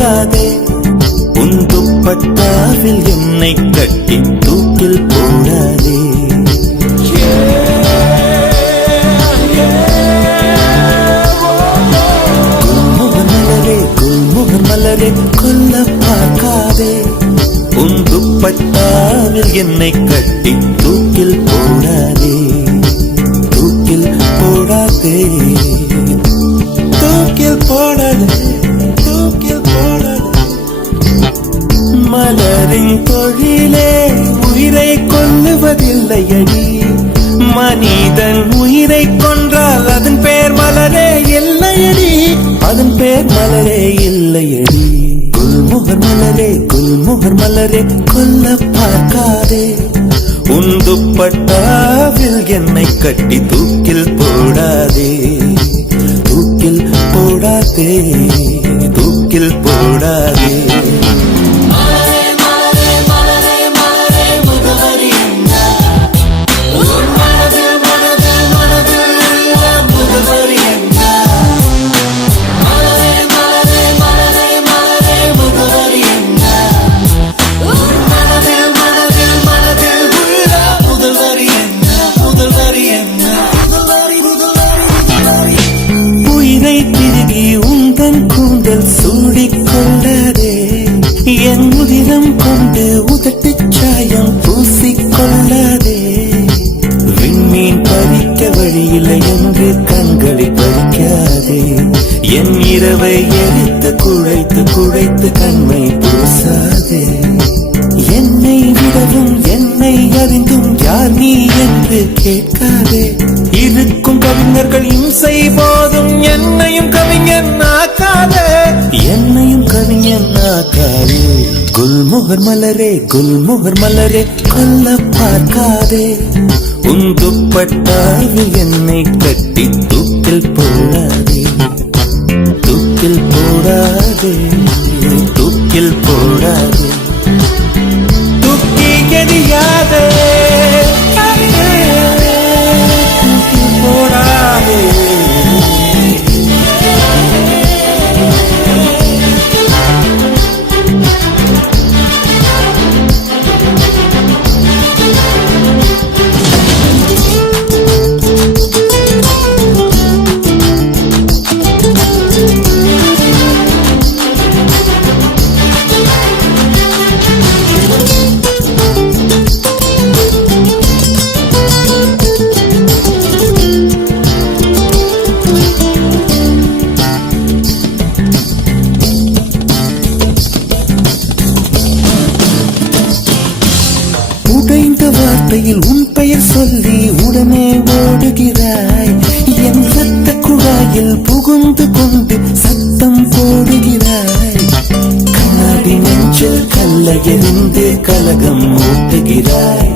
பார்க்காதே உன் துப்பட்டாவில் என்னை கட்டி தூக்கில் போடாதே குல்முகர் மலரே கொல்ல பார்க்காதே உன் துப்பட்டாவில் என்னை கட்டி தூக்கில் போடாதே தூக்கில் போடாதே தூக்கில் போடாதே தூக்கில் போடாதே மலரின் தொழிலே உயிரை கொல்லுவதில்லையடி மனிதன் உயிரை கொன்றால் அதன் பேர் மலரே இல்லையடி அதன் பேர் மலரே இல்லையடி குல்முகர் மலரே கொல்ல பார்க்காதே உன் துப்பட்டாவில் என்னை கட்டி தூக்கில் போடாதே தூக்கில் போடாதே தூக்கில் போடாதே சூடிக்கொள்ளாதே என் உதிரம் கொண்டு உதட்டு சாயம் பூசிக்கொள்ளாதே விண்மீன் பறிக்க வழியில்லை என்று கண்களை பறிக்காதே என் இரவை எரித்து குழைத்து குழைத்து கண்மை பூசாதே என்னை விடவும் என்னை அறிந்தும் யார் நீ என்று கேட்காதே இருக்கும் கவிஞர்கள் இம்சை போதும் என்னையும் கவிஞன் ஆக்காதே என்னையும் கவிஞன் ஆக்காதே குல்முகர் மலரே கொல்ல பார்க்காதே உன் துப்பட்டாவில் என்னை கட்டி தூக்கில் போடாதே தூக்கில் போடாதே தூக்கில் போடாதே தூக்கி எறியாதே வார்த்தையில் உன் பெயர் சொல்லி உடனே ஓடுகிறாய் என் ரத்த குழாயில் புகுந்து கொண்டு சத்தம் போடுகிறாய் கண்ணாடி நெஞ்சில் கல்ல எறிந்து கலகம் ஊட்டுகிறாய்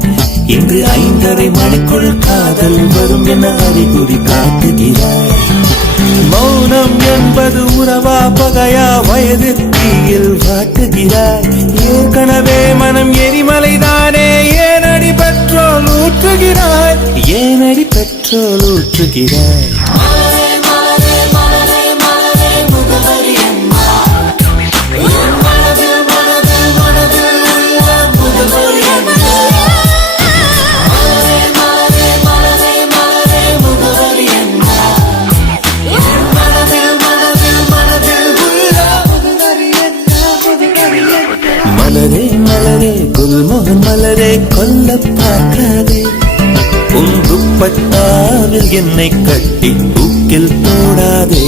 இன்று 5:30 மணிக்குள் காதல் வரும் என அறிகுறி காட்டுகிறாய் மௌனம் என்பது உறவா பகையா வயது தீயில் வாட்டுகிறாய் ஏற்கனவே மனம் எரிமலைதானே ஏனடி பெட்ரோல் ஊற்றுகிறாய் ஏனடி பெட்ரோல் ஊற்றுகிறாய் மலரே குல்முகர் மலரே கொல்ல பார்க்காதே உன் துப்பட்டாவில் என்னை கட்டி தூக்கில் போடாதே